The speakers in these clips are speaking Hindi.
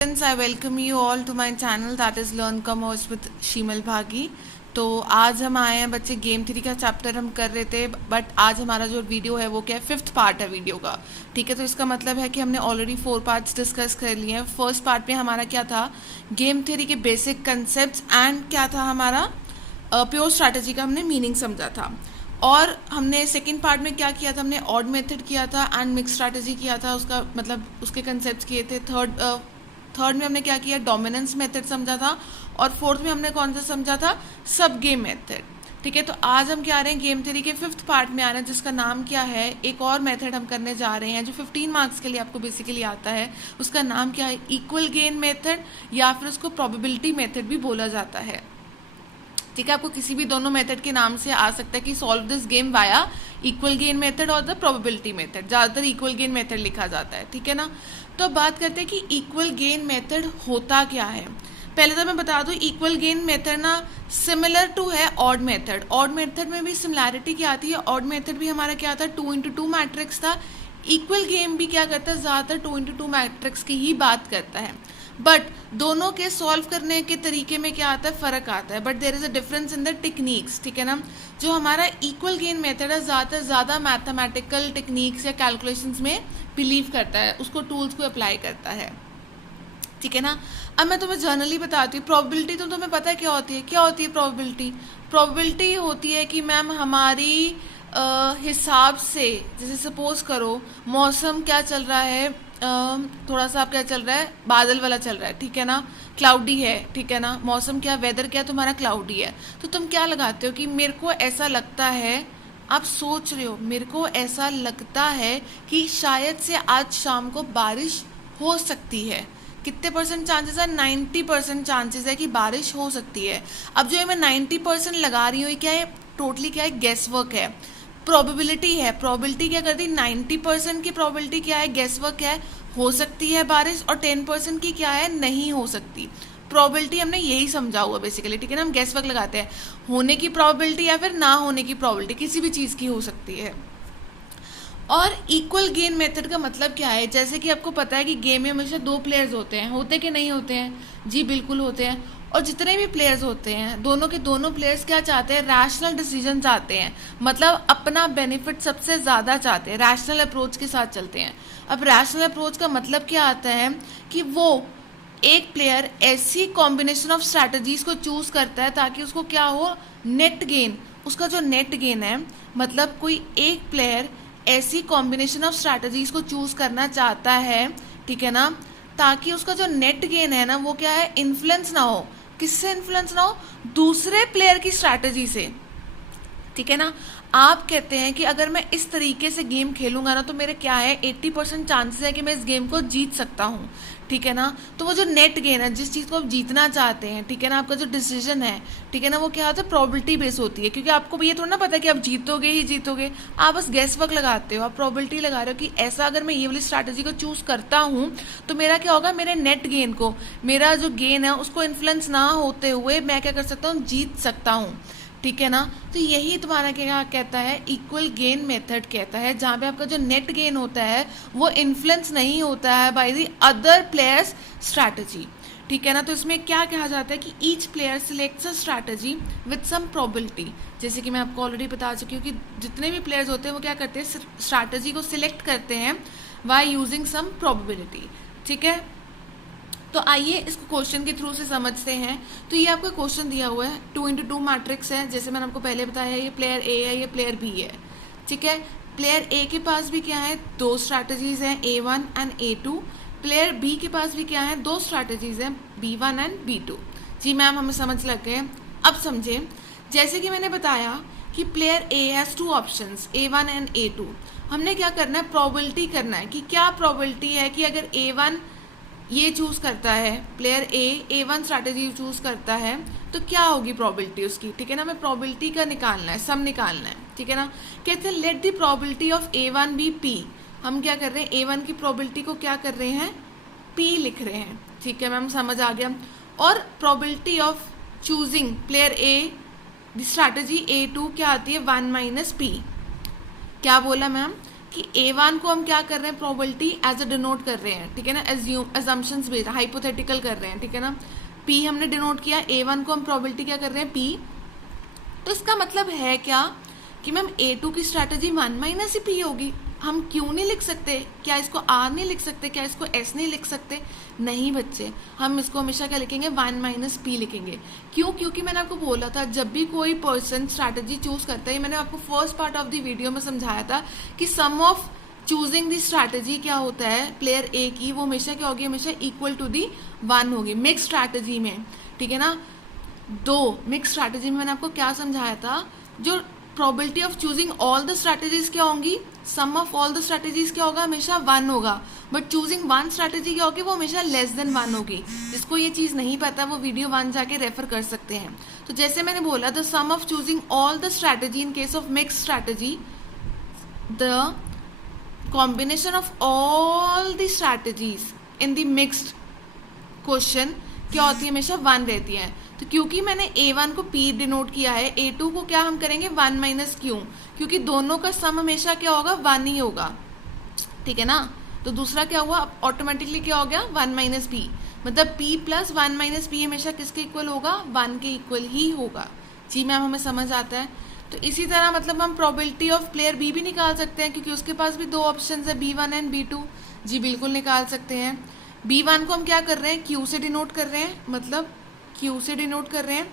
Friends, I welcome you all to my channel that is Learn Commerce with शीमल भागी। तो आज हम आए हैं बच्चे गेम थ्री का चैप्टर हम कर रहे थे, बट आज हमारा जो वीडियो है वो क्या है, 5th पार्ट है वीडियो का। ठीक है, तो इसका मतलब है कि हमने ऑलरेडी 4 पार्ट्स डिस्कस कर लिए हैं। फर्स्ट पार्ट में हमारा क्या था, गेम थ्री के बेसिक कंसेप्ट एंड क्या था हमारा प्योर स्ट्रैटेजी का हमने मीनिंग समझा था। और हमने सेकेंड पार्ट में क्या किया था, हमने ऑड मेथड किया था एंड मिक्स स्ट्रैटेजी किया था, उसका मतलब उसके कंसेप्ट किए थे। थर्ड में हमने क्या किया, डोमिनेंस मेथड समझा था। और फोर्थ में हमने कौन सा समझा था, सब गेम मेथड। ठीक है, तो आज हम क्या आ रहे हैं, गेम थ्री के 5th पार्ट में आ रहे हैं, जिसका नाम क्या है, एक और मेथड हम करने जा रहे हैं जो 15 मार्क्स के लिए आपको बेसिकली आता है। उसका नाम क्या है, इक्वल गेन मेथड, या फिर उसको प्रोबेबिलिटी मेथड भी बोला जाता है। ठीक है, आपको किसी भी दोनों मेथड के नाम से आ सकता है कि solve this game via equal gain method और द प्रोबेबिलिटी मेथड। ज़्यादातर इक्वल गेन मेथड लिखा जाता है। ठीक है ना, तो अब बात करते हैं कि इक्वल गेन मेथड होता क्या है। पहले तो मैं बता दूं, इक्वल गेन मेथड ना सिमिलर टू है ऑड मेथड। ऑड मेथड में भी सिमिलैरिटी क्या आती है, ऑड मेथड भी हमारा क्या था, 2x2 मैट्रिक्स था। इक्वल गेम भी क्या करता है, ज़्यादातर 2x2 मैट्रिक्स की ही बात करता है। बट दोनों के सॉल्व करने के तरीके में क्या आता है, फ़र्क आता है। But there is a difference in the techniques. ठीक है ना, जो हमारा इक्वल गेन मेथड है ज़्यादा मैथमेटिकल टेक्निक्स या कैलकुलेशंस में बिलीव करता है, उसको टूल्स को अप्लाई करता है। ठीक है ना, अब मैं तुम्हें जनरली बताती हूँ प्रोबेबिलिटी। तो तुम्हें पता है क्या होती है, क्या होती है प्रोबेबिलिटी। प्रोबेबिलिटी होती है कि मैम हमारी हिसाब से, जैसे सपोज करो मौसम क्या चल रहा है, थोड़ा सा क्या चल रहा है, बादल वाला चल रहा है। ठीक है ना, क्लाउडी है। ठीक है ना, मौसम क्या, वेदर क्या तुम्हारा क्लाउडी है। तो तुम क्या लगाते हो कि मेरे को ऐसा लगता है, आप सोच रहे हो मेरे को ऐसा लगता है कि शायद से आज शाम को बारिश हो सकती है। कितने परसेंट चांसेस है, 90% चांसेस है कि बारिश हो सकती है। अब जो मैं 90% लगा रही हूँ, क्या है, टोटली क्या है, गेस वर्क है, प्रोबेबिलिटी है। प्रोबेबिलिटी क्या करती है, 90% की प्रोबेबिलिटी क्या है, गेस वर्क है, हो सकती है बारिश, और 10% की क्या है, नहीं हो सकती। प्रोबेबिलिटी हमने यही समझा हुआ बेसिकली। ठीक है ना, हम गेस वर्क लगाते हैं, होने की प्रोबेबिलिटी या फिर ना होने की प्रोबेबिलिटी, किसी भी चीज़ की हो सकती है। और इक्वल गेन मेथड का मतलब क्या है, जैसे कि आपको पता है कि गेम में हमेशा 2 प्लेयर्स होते हैं, होते कि नहीं होते हैं, जी बिल्कुल होते हैं। और जितने भी प्लेयर्स होते हैं, दोनों के दोनों प्लेयर्स क्या चाहते हैं, रैशनल डिसीजन चाहते हैं, मतलब अपना बेनिफिट सबसे ज़्यादा चाहते हैं, रैशनल अप्रोच के साथ चलते हैं। अब रैशनल अप्रोच का मतलब क्या आता है कि वो एक प्लेयर ऐसी कॉम्बिनेशन ऑफ स्ट्रैटेजीज को चूज करता है ताकि उसको क्या हो, नेट गेन। उसका जो नेट गेन है, मतलब कोई एक प्लेयर ऐसी कॉम्बिनेशन ऑफ स्ट्रैटेजीज को चूज करना चाहता है, ठीक है ना, ताकि उसका जो नेट गेन है ना, वो क्या है, इन्फ्लुएंस ना हो। किससे इन्फ्लुएंस ना हो, दूसरे प्लेयर की स्ट्रैटेजी से। ठीक है ना, आप कहते हैं कि अगर मैं इस तरीके से गेम खेलूंगा ना, तो मेरे क्या है, 80% चांसेस है कि मैं इस गेम को जीत सकता हूँ। ठीक है ना, तो वो जो नेट गेन है, जिस चीज़ को आप जीतना चाहते हैं, ठीक है ना, आपका जो डिसीजन है, ठीक है ना, वो क्या होता है, प्रोबेबिलिटी बेस होती है। क्योंकि आपको ये थोड़ा ना पता है कि आप जीतोगे ही जीतोगे, आप बस गैस वर्क लगाते हो, आप प्रोबेबिलिटी लगा रहे हो कि ऐसा अगर मैं ये वाली स्ट्रैटेजी को चूज करता हूँ तो मेरा क्या होगा, मेरे नेट गेन को, मेरा जो गेन है उसको इन्फ्लुएंस ना होते हुए मैं क्या कर सकता हूँ, जीत सकता हूँ। ठीक है ना, तो यही तुम्हारा क्या कहता है, इक्वल गेन मेथड कहता है, जहाँ पे आपका जो नेट गेन होता है वो इन्फ्लुएंस नहीं होता है by the other players strategy. ठीक है ना, तो इसमें क्या कहा जाता है कि each player selects a strategy with some probability. जैसे कि मैं आपको ऑलरेडी बता चुकी हूँ कि जितने भी प्लेयर्स होते हैं वो क्या करते हैं, स्ट्रैटेजी को सिलेक्ट करते हैं बाय यूजिंग सम प्रोबेबिलिटी। ठीक है, तो आइए इसको क्वेश्चन के थ्रू से समझते हैं। तो ये आपको क्वेश्चन दिया हुआ है, 2x2 मैट्रिक्स है, जैसे मैंने आपको पहले बताया, ये प्लेयर ए है, ये प्लेयर बी है। ठीक है, प्लेयर ए के पास भी क्या है, 2 स्ट्रैटेजीज हैं, A1 and A2। Player B के पास भी क्या है, 2 स्ट्रैटेजीज हैं, B1 and B2। Ji ma'am, हमें समझ लग गए। अब समझे, जैसे कि मैंने बताया कि player A has 2 options, A1 and A2। हमने क्या करना है, प्रोबेबिलिटी करना है कि क्या प्रोबेबिलिटी है कि अगर A1 ये चूज करता है, प्लेयर A1 स्ट्रैटेजी चूज करता है, तो क्या होगी प्रोबेबिलिटी उसकी। ठीक है ना, हमें प्रोबेबिलिटी का निकालना है, सम निकालना है। ठीक है ना, कहते हैं let the probability of A1 be P। हम क्या कर रहे हैं, A1 की प्रोबेबिलिटी को क्या कर रहे हैं, P लिख रहे हैं। ठीक है मैम, समझ आ गया। और probability of choosing player A the strategy A2 क्या आती है, 1 - P। क्या बोला मैम, कि A1 को हम क्या कर रहे हैं, प्रोबेबिलिटी एज अ डिनोट कर रहे हैं, ठीक है ना, एजम्पशंस बेस्ड, हाइपोथेटिकल कर रहे हैं, ठीक है ना। P हमने डिनोट किया, A1 को हम प्रोबेबिलिटी क्या कर रहे हैं, P। तो इसका मतलब है क्या कि मैम A2 की स्ट्रैटेजी 1 - P होगी। हम क्यों नहीं लिख सकते, क्या इसको R नहीं लिख सकते, क्या इसको S नहीं लिख सकते? नहीं बच्चे, हम इसको हमेशा क्या लिखेंगे, 1 - P लिखेंगे। क्यों? क्योंकि मैंने आपको बोला था जब भी कोई पर्सन स्ट्रैटेजी चूज करता है, मैंने आपको first part of the video में समझाया था कि सम ऑफ चूजिंग द स्ट्रैटेजी क्या होता है प्लेयर ए की, वो हमेशा क्या होगी, हमेशा इक्वल टू दी 1 होगी मिक्स स्ट्रैटेजी में, ठीक है ना। मिक्स स्ट्रैटेजी में मैंने आपको क्या समझाया था, जो probability of choosing all the strategies क्या होंगी, सम ऑफ ऑल द स्ट्रैटेजीज क्या होगा, हमेशा 1 होगा। बट चूजिंग 1 स्ट्रैटेजी क्या होगी, वो हमेशा लेस देन 1 होगी। जिसको ये चीज नहीं पता वो वीडियो 1 जाके रेफर कर सकते हैं। तो जैसे मैंने बोला, the sum of choosing all the strategy in case of mix strategy, the combination of all the strategies in the mixed question क्या होती है, हमेशा 1 रहती है। तो क्योंकि मैंने A1 को P डिनोट किया है, A2 को क्या हम करेंगे 1 - Q, क्योंकि दोनों का सम हमेशा क्या होगा, 1 ही होगा, ठीक है ना। तो दूसरा क्या हुआ, ऑटोमेटिकली क्या हो गया, 1 - P, मतलब P + 1 - P हमेशा किसके इक्वल होगा, 1 के इक्वल ही होगा। जी मैम, हमें समझ आता है। तो इसी तरह मतलब हम प्रोबेबिलिटी ऑफ प्लेयर B भी निकाल सकते हैं, क्योंकि उसके पास भी 2 ऑप्शन है, B1 एंड B2। जी बिल्कुल निकाल सकते हैं। B1 को हम क्या कर रहे हैं, Q से डिनोट कर रहे हैं, मतलब Q से डिनोट कर रहे हैं,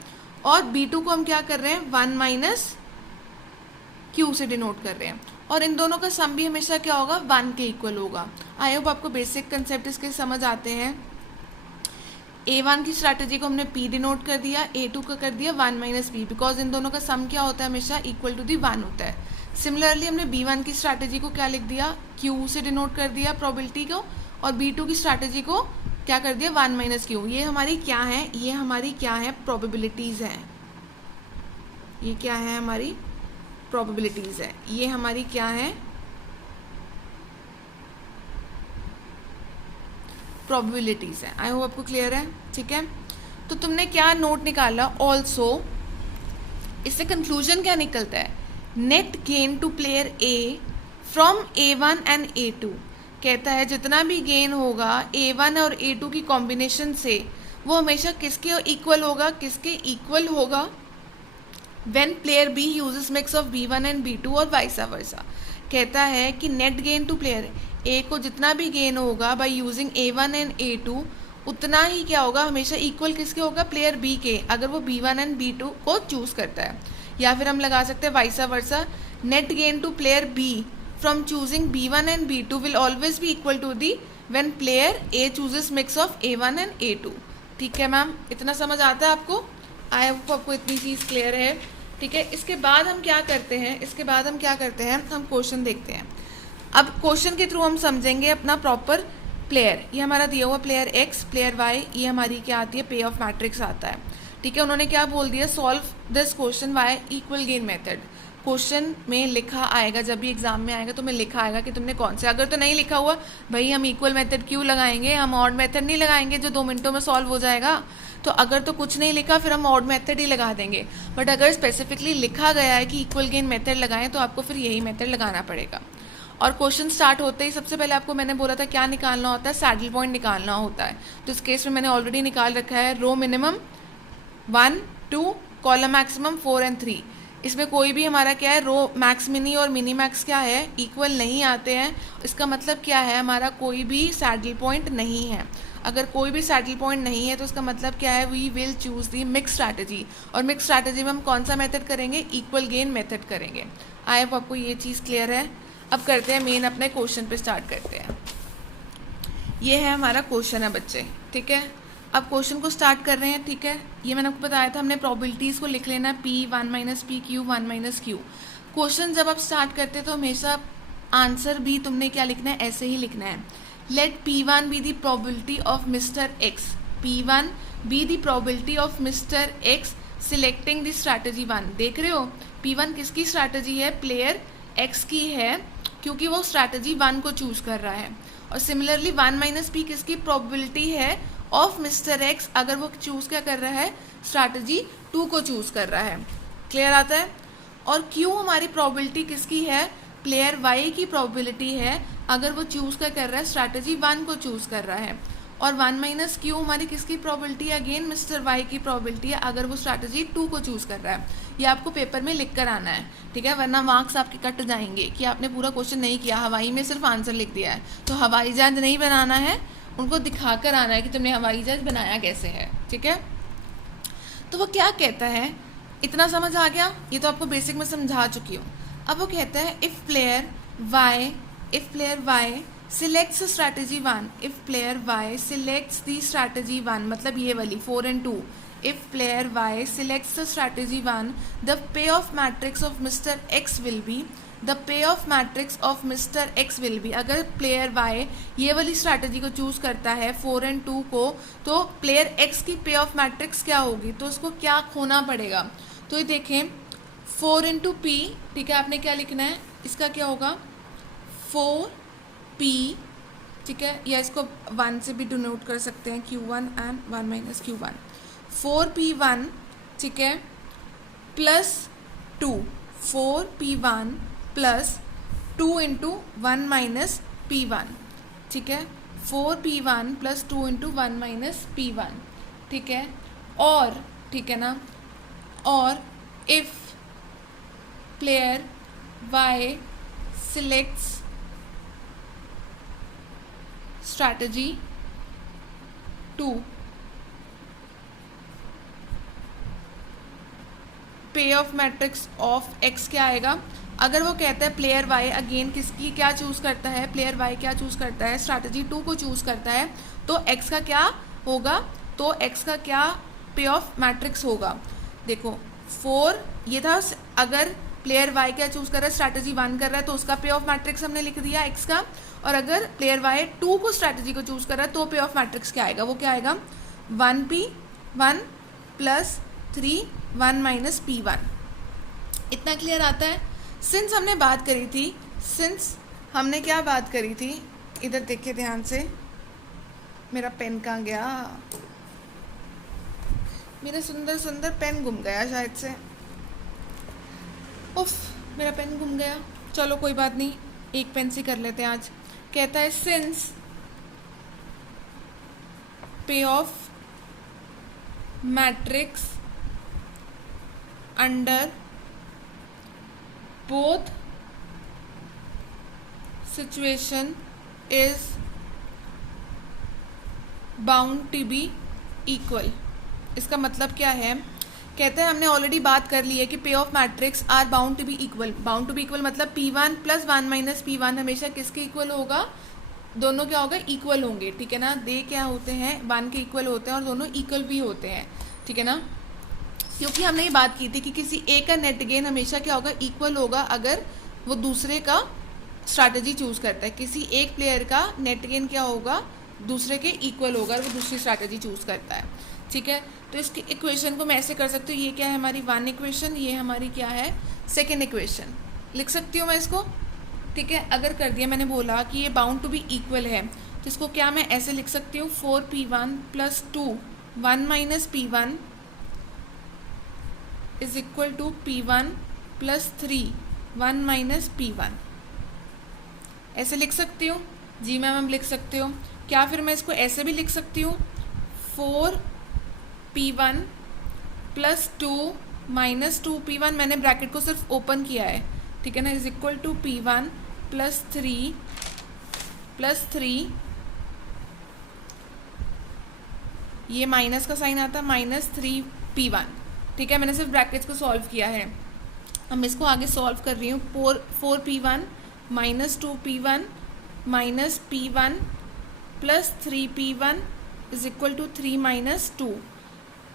और B2 को हम क्या कर रहे हैं, 1 - Q से डिनोट कर रहे हैं, और इन दोनों का सम भी हमेशा क्या होगा, 1 के इक्वल होगा। आई होप आपको बेसिक कंसेप्ट इसके समझ आते हैं। A1 की स्ट्रैटेजी को हमने P डिनोट कर दिया, A2 का कर दिया 1 - P, बिकॉज इन दोनों का सम क्या होता है, हमेशा इक्वल टू दी 1 होता है। सिमिलरली हमने B1 की स्ट्रैटेजी को क्या लिख दिया, Q से डिनोट कर दिया प्रोबेबिलिटी को, और B2 की स्ट्रैटेजी को क्या कर दिया, 1 - Q। ये हमारी क्या है, ये हमारी क्या है, प्रोबेबिलिटीज हैं। ये क्या है, हमारी प्रोबेबिलिटीज है। ये हमारी क्या है, प्रोबेबिलिटीज है। आई होप आपको क्लियर है, ठीक है। तो तुमने क्या नोट निकाला, ऑल्सो इससे कंक्लूजन क्या निकलता है, net gain to player A from A1 and A2, कहता है जितना भी गेन होगा A1 और A2 की कॉम्बिनेशन से, वो हमेशा किसके इक्वल होगा, किसके इक्वल होगा, when player B uses mix of B1 and B2 और वाइस वर्सा। कहता है कि net gain to player A को जितना भी गेन होगा by using A1 and A2, उतना ही क्या होगा, हमेशा इक्वल किसके होगा, प्लेयर B के, अगर वो B1 एंड B2 को चूज करता है। या फिर हम लगा सकते हैं vice versa, net gain to player B from choosing B1 and B2 will always be equal to the when player A chooses mix of A1 and A2। ठीक है मैम, इतना समझ आता है आपको? आई होप आपको इतनी चीज़ क्लियर है, ठीक है। इसके बाद हम क्या करते हैं, हम क्वेश्चन देखते हैं। अब क्वेश्चन के थ्रू हम समझेंगे अपना प्रॉपर प्लेयर। ये हमारा दिया हुआ प्लेयर X, प्लेयर Y, ये हमारी क्या आती है, पे ऑफ मैट्रिक्स आता है, ठीक है। उन्होंने क्या बोल दिया, solve this question y equal gain method. Question में लिखा आएगा, जब भी एग्जाम में आएगा तो मैं लिखा आएगा कि तुमने कौन से। अगर तो नहीं लिखा हुआ, भाई हम इक्वल मेथड क्यों लगाएंगे, हम ऑड मेथड नहीं लगाएंगे जो 2 मिनटों में सॉल्व हो जाएगा। तो अगर तो कुछ नहीं लिखा फिर हम ऑड मेथड ही लगा देंगे, बट अगर स्पेसिफिकली लिखा गया है कि इक्वल गेन मेथड लगाएं तो आपको फिर यही मेथड लगाना पड़ेगा। और क्वेश्चन स्टार्ट होते ही सबसे पहले आपको मैंने बोला था क्या निकालना होता है, सैडल पॉइंट निकालना होता है। तो इस केस में मैंने ऑलरेडी निकाल रखा है, रो मिनिमम 1 2, कॉलम मैक्सिमम 4 एंड 3। इसमें कोई भी हमारा क्या है, रो मैक्स मिनी और मिनी मैक्स क्या है, इक्वल नहीं आते हैं। इसका मतलब क्या है, हमारा कोई भी सैडल पॉइंट नहीं है। अगर कोई भी सैडल पॉइंट नहीं है तो इसका मतलब क्या है, we will choose the mix strategy. और मिक्स स्ट्रैटेजी में हम कौन सा मेथड करेंगे, इक्वल गेन मेथड करेंगे। आई होप आपको ये चीज़ क्लियर है। अब करते हैं मेन, अपने क्वेश्चन पे स्टार्ट करते हैं। ये है हमारा क्वेश्चन है बच्चे, ठीक है। अब क्वेश्चन को स्टार्ट कर रहे हैं, ठीक है। ये मैंने आपको बताया था, हमने प्रोबेबिलिटीज़ को लिख लेना है, P 1 - P, Q 1 - Q। Question जब आप स्टार्ट करते हैं तो हमेशा आंसर भी तुमने क्या लिखना है, ऐसे ही लिखना है। Let P1 be the probability of mister X, P1 be the probability of mister X selecting the strategy 1। देख रहे हो, P1 किसकी स्ट्रैटेजी है, प्लेयर X की है, क्योंकि वो स्ट्रैटेजी 1 को चूज कर रहा है। और सिमिलरली 1 - P किसकी प्रोबेबिलिटी है, ऑफ मिस्टर X, अगर वो चूज क्या कर रहा है, स्ट्रैटेजी 2 को चूज कर रहा है। क्लियर आता है। और Q हमारी प्रोबेबिलिटी किसकी है, प्लेयर वाई की प्रोबेबिलिटी है अगर वो चूज़ क्या कर रहा है, स्ट्रैटेजी 1 को चूज़ कर रहा है, और 1 माइनस क्यू हमारी किसकी प्रोबेबिलिटी है, अगेन मिस्टर वाई की प्रोबेबिलिटी है अगर वो स्ट्रैटेजी 2 को चूज़ कर रहा है। ये आपको पेपर में लिख कर आना है, ठीक है, वरना मार्क्स आपके कट जाएंगे कि आपने पूरा क्वेश्चन नहीं किया, हवाई में सिर्फ आंसर लिख दिया है। तो हवाई जहाज नहीं बनाना है, उनको दिखा कर आना है कि तुमने हवाई जहाज बनाया कैसे है, ठीक है। तो वो क्या कहता है, इतना समझ आ गया, ये तो आपको बेसिक में समझा चुकी हूँ। अब वो कहता है if player Y selects strategy 1, if player Y selects the strategy 1, मतलब ये वाली 4 and 2, if player Y selects the strategy 1, the pay off matrix of mister X will be, the pay off matrix of mister X will be. अगर प्लेयर वाई ये वाली स्ट्रैटेजी को चूज़ करता है 4 and 2 को, तो प्लेयर एक्स की पे ऑफ मैट्रिक्स क्या होगी, तो उसको क्या खोना पड़ेगा। तो ये देखें 4 into p, ठीक है, आपने क्या लिखना है, इसका क्या होगा 4p, ठीक है, या इसको 1 से भी डिनोट कर सकते हैं, q1 and 1 minus q1, 4p1, ठीक है, plus 2, 4p1 plus 2 into 1 minus p1, ठीक है, 4p1 plus 2 into 1 minus p1, ठीक है, और ठीक है ना, और if player y selects strategy 2, पे ऑफ मैट्रिक्स ऑफ x क्या आएगा। अगर वो कहता है प्लेयर y अगेन किसकी क्या चूज़ करता है, प्लेयर y क्या चूज़ करता है, स्ट्रैटेजी 2 को चूज़ करता है, तो x का क्या होगा, तो x का क्या पे ऑफ मैट्रिक्स होगा। देखो 4 ये था, अगर प्लेयर वाई क्या चूज़ कर रहा है, स्ट्रैटेजी 1 कर रहा है, तो उसका पे ऑफ मैट्रिक्स हमने लिख दिया एक्स का, और अगर प्लेयर वाई 2 को स्ट्रैटेजी को चूज़ कर रहा है तो पे ऑफ मैट्रिक्स क्या आएगा, वो क्या आएगा 1p1 प्लस 3 1 माइनस p1। इतना क्लियर आता है। सिंस हमने बात करी थी, सिंस हमने क्या बात करी थी, इधर देखिए ध्यान से, मेरा पेन कहाँ गया, मेरा सुंदर सुंदर पेन गुम गया शायद से, उफ मेरा पेन गुम गया, चलो कोई बात नहीं, एक पेन से कर लेते हैं आज। कहता है since pay off matrix under both situation is bound to be equal. इसका मतलब क्या है, कहते हैं हमने ऑलरेडी बात कर ली है कि pay off matrix are bound to be equal. Bound to be equal मतलब p1 प्लस 1 माइनस p1 हमेशा किसके इक्वल होगा, दोनों क्या होगा, इक्वल होंगे, ठीक है ना। दे क्या होते हैं, 1 के इक्वल होते हैं और दोनों इक्वल भी होते हैं, ठीक है ना। क्योंकि हमने ये बात की थी कि किसी एक का नेट गेन हमेशा क्या होगा, इक्वल होगा अगर वो दूसरे का स्ट्रैटेजी चूज़ करता है। किसी एक प्लेयर का नेट गेन क्या होगा, दूसरे के इक्वल होगा अगर वो दूसरी स्ट्रैटेजी चूज़ करता है, ठीक है। तो इसकी इक्वेशन को मैं ऐसे कर सकती हूँ, ये क्या है हमारी 1 इक्वेशन, ये हमारी क्या है 2nd इक्वेशन, लिख सकती हूँ मैं इसको, ठीक है। अगर कर दिया, मैंने बोला कि ये बाउंड टू बी इक्वल है, तो इसको क्या मैं ऐसे लिख सकती हूँ 4p1 plus 2 1 minus p1 is equal to p1 plus 3 1 minus p1, ऐसे लिख सकती हूँ। जी मैम हम लिख सकते हो। क्या फिर मैं इसको ऐसे भी लिख सकती हूँ 4p1 प्लस 2 माइनस 2p1, मैंने ब्रैकेट को सिर्फ ओपन किया है, ठीक है ना, is equal to p1 plus 3 ये माइनस का साइन आता है माइनस 3p1, ठीक है। मैंने सिर्फ ब्रैकेट्स को सॉल्व किया है, अब मैं इसको आगे सॉल्व कर रही हूँ। 4p1 minus 2p1 minus p1 plus 3p1 is equal to 3 minus 2,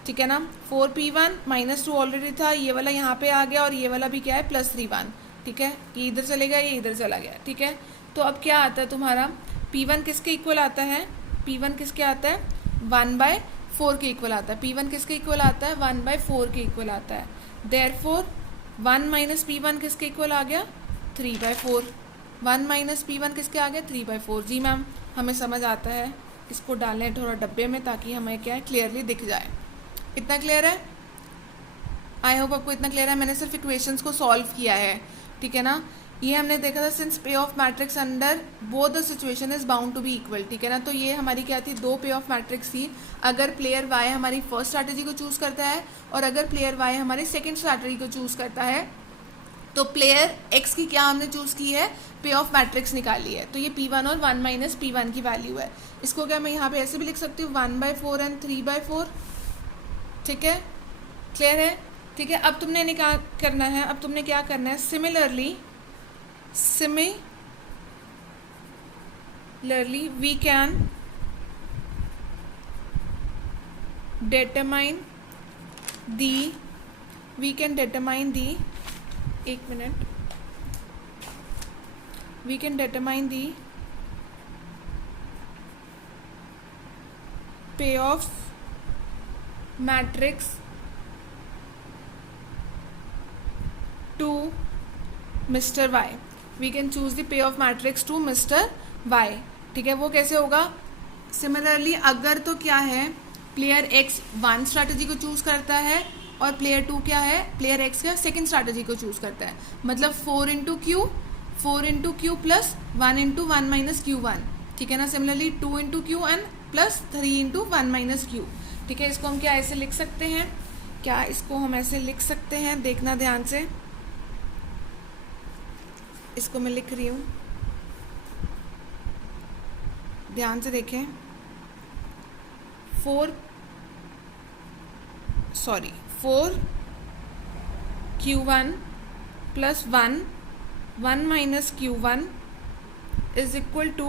ठीक है ना। 4p1 माइनस 2 ऑलरेडी था, ये वाला यहाँ पे आ गया और ये वाला भी क्या है प्लस 3 ठीक है, ये इधर चले गया, ये इधर चला गया, ठीक है। तो अब क्या आता है तुम्हारा, p1 किसके इक्वल आता है, p1 किसके आता है 1/4 के इक्वल आता है, p1 किसके इक्वल आता है 1/4 के इक्वल आता है। देयरफॉर 1 माइनस p1 किसके इक्वल आ गया 3/4, 1 माइनस p1 किसके आ गया 3/4। जी मैम हमें समझ आता है, इसको डालें थोड़ा डब्बे में ताकि हमें क्या है क्लियरली दिख जाए। इतना क्लियर है, आई होप आपको इतना क्लियर है। मैंने सिर्फ इक्वेशंस को सॉल्व किया है, ठीक है ना। ये हमने देखा था since pay off matrix under both the situation is bound to be equal, ठीक है ना। तो ये हमारी क्या थी, दो पे ऑफ मैट्रिक्स थी। अगर प्लेयर वाई हमारी फर्स्ट स्ट्रैटेजी को चूज करता है और अगर प्लेयर वाई हमारी सेकेंड स्ट्रैटेजी को चूज करता है, तो प्लेयर एक्स की क्या हमने चूज की है, पे ऑफ मैट्रिक्स निकाली है। तो ये P1 और 1 माइनस P1 की वैल्यू है। इसको क्या मैं यहाँ पे ऐसे भी लिख सकती हूँ 1/4 एंड 3/4, ठीक है, क्लियर है, ठीक है। अब तुमने निकाल करना है, अब तुमने क्या करना है, similarly we can determine the एक minute, we can determine the payoff matrix to Mr. Y. We can choose the payoff matrix to Mr. Y, ठीक है। वो कैसे होगा, सिमिलरली अगर तो क्या है, प्लेयर एक्स 1 स्ट्रैटेजी को चूज करता है और प्लेयर 2 क्या है, प्लेयर एक्स क्या सेकेंड स्ट्रैटेजी को चूज करता है, मतलब 4 Q प्लस 1 1 माइनस Q1, ठीक है ना। Similarly 2 Q and plus 3 1 minus Q, ठीक है। इसको हम क्या ऐसे लिख सकते हैं, क्या इसको हम ऐसे लिख सकते हैं, देखना ध्यान से, इसको मैं लिख रही हूँ, ध्यान से देखें। 4 Q1 plus 1 minus Q1 is equal to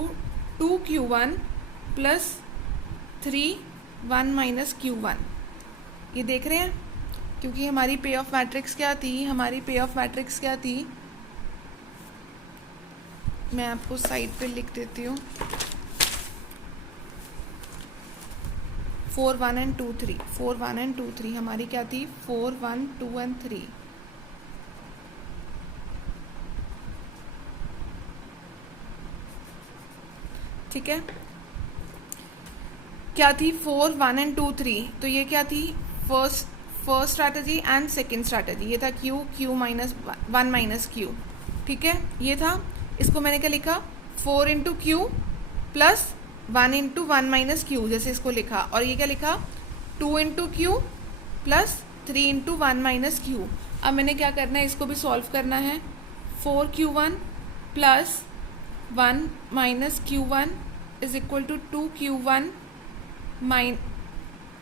2 Q1 plus 1 minus Q1। ये देख रहे हैं, क्योंकि हमारी पे ऑफ मैट्रिक्स क्या थी, हमारी पे ऑफ मैट्रिक्स क्या थी, मैं आपको साइड पे लिख देती हूँ, 4 1 एंड 2 3, 4 1 एंड 2 3 हमारी क्या थी, 4 1 2 एंड 3, ठीक है। क्या थी, 4 1 एंड 2 3, तो ये क्या थी, first strategy and second strategy, ये था Q माइनस 1 माइनस Q, ठीक है, ये था। इसको मैंने क्या लिखा, 4 Q प्लस 1 1 माइनस Q, जैसे इसको लिखा, और ये क्या लिखा, 2 Q प्लस 3 1 माइनस Q। अब मैंने क्या करना है, इसको भी सॉल्व करना है, 4 Q1 plus 1 minus Q1 is equal to 2 Q1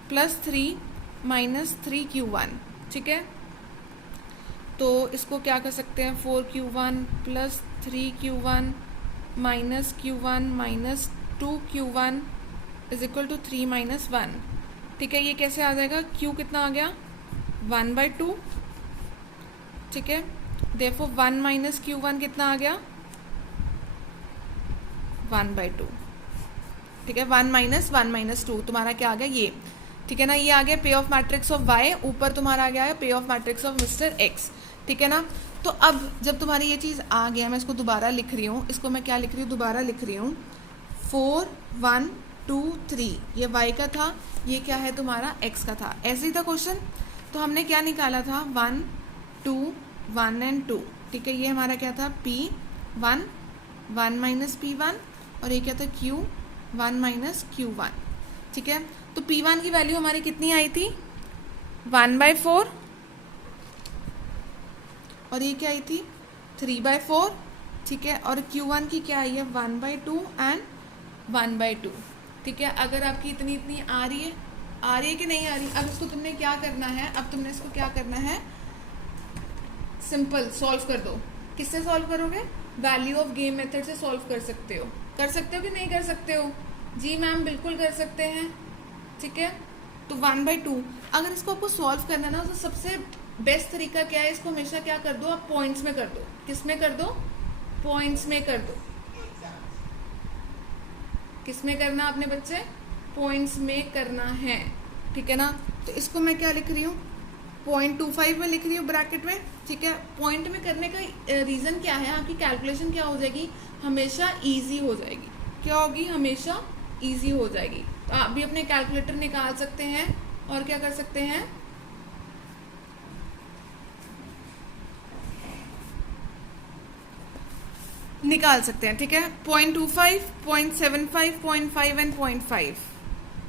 plus 3 minus 3 Q1, ठीक है। तो इसको क्या कर सकते हैं, 4 Q1 plus 3 Q1 minus Q1 minus 2 Q1 is equal to 3 minus 1, ठीक है। ये कैसे आ जाएगा, Q कितना आ गया, 1/2, ठीक है। देयरफॉर 1 माइनस Q1 कितना आ गया, 1/2, ठीक है। 1 माइनस 2 तुम्हारा क्या आ गया, ये, ठीक है ना। ये आ गया पे ऑफ मैट्रिक्स ऑफ वाई, ऊपर तुम्हारा आ गया है पे off matrix of mister x, ठीक है ना। तो अब जब तुम्हारी ये चीज़ आ गया, मैं इसको दोबारा लिख रही हूँ, इसको मैं क्या लिख रही हूँ, दोबारा लिख रही हूँ, 4 1 2 3, ये वाई का था, ये क्या है तुम्हारा एक्स का था, ऐसे ही था क्वेश्चन। तो हमने क्या निकाला था, 1 2 1 एंड 2, ठीक है। ये हमारा क्या था, P1 1 माइनस P1, और ये क्या था, Q1 माइनस Q1, ठीक है। तो P1 की वैल्यू हमारी कितनी आई थी, 1/4, और ये क्या आई थी, 3/4, ठीक है। और Q1 की क्या आई है, 1/2 एंड 1/2, ठीक है। अगर आपकी इतनी आ रही है कि नहीं आ रही, अब इसको तुमने क्या करना है, अब तुमने इसको क्या करना है, सिंपल सॉल्व कर दो। किससे सॉल्व करोगे, वैल्यू ऑफ गेम मेथड से सॉल्व कर सकते हो कि नहीं कर सकते हो, जी मैम बिल्कुल कर सकते हैं, ठीक है। तो 1/2, अगर इसको आपको सॉल्व करना ना, तो सबसे बेस्ट तरीका क्या है, इसको हमेशा क्या कर दो, आप पॉइंट्स में कर दो। किस में कर दो, पॉइंट्स में कर दो। किस में करना आपने बच्चे, पॉइंट्स में करना है, ठीक है ना। तो इसको मैं क्या लिख रही हूँ, 0.25 में लिख रही हूँ ब्रैकेट में, ठीक है। पॉइंट में करने का रीज़न क्या है, आपकी कैलकुलेशन क्या हो जाएगी, हमेशा ईजी हो जाएगी। क्या होगी, हमेशा ईजी हो जाएगी। तो आप भी अपने कैलकुलेटर निकाल सकते हैं और क्या कर सकते हैं, निकाल सकते हैं, ठीक है। 0.25, 0.75, 0.5 एंड 0.5,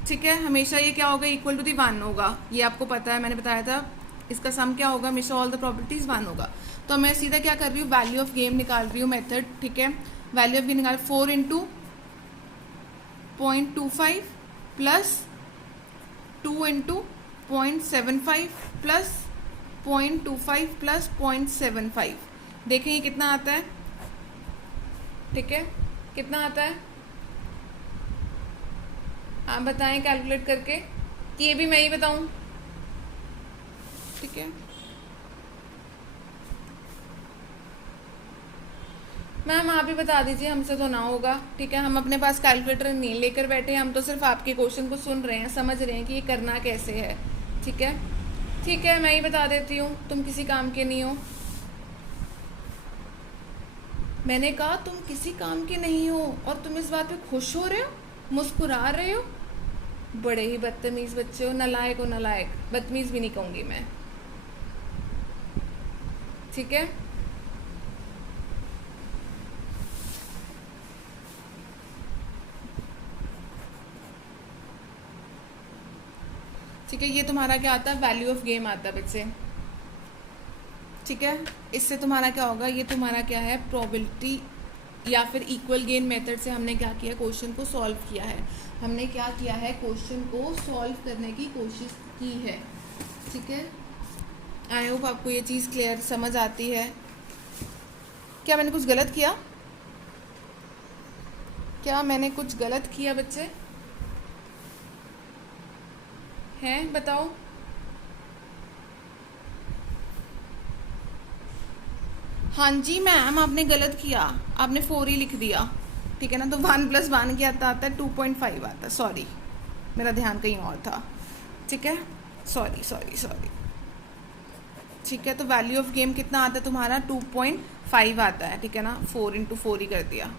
ठीक है। हमेशा ये क्या होगा, इक्वल टू दी 1 होगा, ये आपको पता है, मैंने बताया था। इसका सम क्या होगा, हमेशा ऑल द प्रॉपर्टीज 1 होगा। तो मैं सीधा क्या कर रही हूँ, वैल्यू ऑफ गेम निकाल रही हूँ, मेथड, ठीक है। वैल्यू ऑफ गेम निकाल 4 into 0.25 plus 2 into 0.75 plus 0.25 plus 0.75। देखेंगे कितना आता है, ठीक है, कितना आता है आप बताएं कैलकुलेट करके, कि ये भी मैं ही बताऊं, ठीक है। मैम आप ही बता दीजिए, हमसे तो ना होगा, ठीक है। हम अपने पास कैलकुलेटर नहीं लेकर बैठे, हम तो सिर्फ आपके क्वेश्चन को सुन रहे हैं, समझ रहे हैं कि ये करना कैसे है, ठीक है। ठीक है, मैं ही बता देती हूँ, तुम किसी काम के नहीं हो। मैंने कहा तुम किसी काम के नहीं हो और तुम इस बात पे खुश हो रहे हो, मुस्कुरा रहे हो। बड़े ही बदतमीज बच्चे हो, नालायक हो, नालायक, बदतमीज भी नहीं कहूँगी मैं, ठीक है। ठीक है, ये तुम्हारा क्या आता है, वैल्यू ऑफ गेम आता है बच्चे, ठीक है। इससे तुम्हारा क्या होगा, ये तुम्हारा क्या है, प्रोबेबिलिटी या फिर इक्वल गेन मेथड से हमने क्या किया, क्वेश्चन को सॉल्व किया है। हमने क्या किया है, क्वेश्चन को सॉल्व करने की कोशिश की है, ठीक है। आई होप आपको ये चीज़ क्लियर समझ आती है। क्या मैंने कुछ गलत किया, क्या मैंने कुछ गलत किया बच्चे, हैं बताओ। हाँ जी मैम, आपने गलत किया, आपने 4 ही लिख दिया, ठीक है ना। तो 1 + 1 क्या आता है, 2.5 आता है, सॉरी मेरा ध्यान कहीं और था, ठीक है, सॉरी सॉरी सॉरी, ठीक है। तो वैल्यू ऑफ गेम कितना आता है तुम्हारा, 2.5 आता है, ठीक है ना। 4 इंटू 4 ही कर दिया,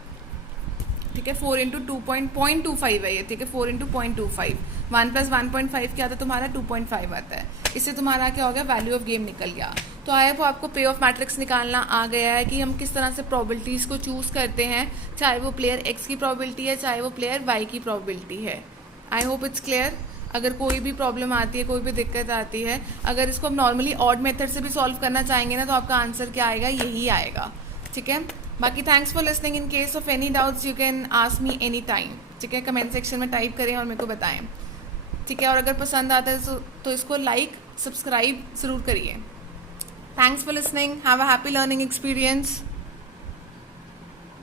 ठीक है। 4 इंटू 2.25 है ये, ठीक है। 4 इंटू 0.25, 1 + 1.5 क्या आता है तुम्हारा, 2.5 आता है। इससे तुम्हारा क्या हो गया, वैल्यू ऑफ गेम निकल गया। तो आई होप आपको पे ऑफ मैट्रिक्स निकालना आ गया है कि हम किस तरह से प्रोबेबिलिटीज़ को चूज़ करते हैं, चाहे वो प्लेयर एक्स की प्रोबेबिलिटी है, चाहे वो प्लेयर वाई की प्रोबेबिलिटी है। I hope it's clear. अगर कोई भी प्रॉब्लम आती है, कोई भी दिक्कत आती है, अगर इसको हम नॉर्मली ऑड मेथड से भी सॉल्व करना चाहेंगे ना, तो आपका आंसर क्या आएगा, यही आएगा, ठीक है। बाकी thanks for listening. In case of any doubts you can ask me any time, ठीक है। कमेंट सेक्शन में टाइप करें और मेरे को बताएं, ठीक है। और अगर पसंद आता है तो इसको लाइक सब्सक्राइब ज़रूर करिए। Thanks for listening. Have a happy learning experience.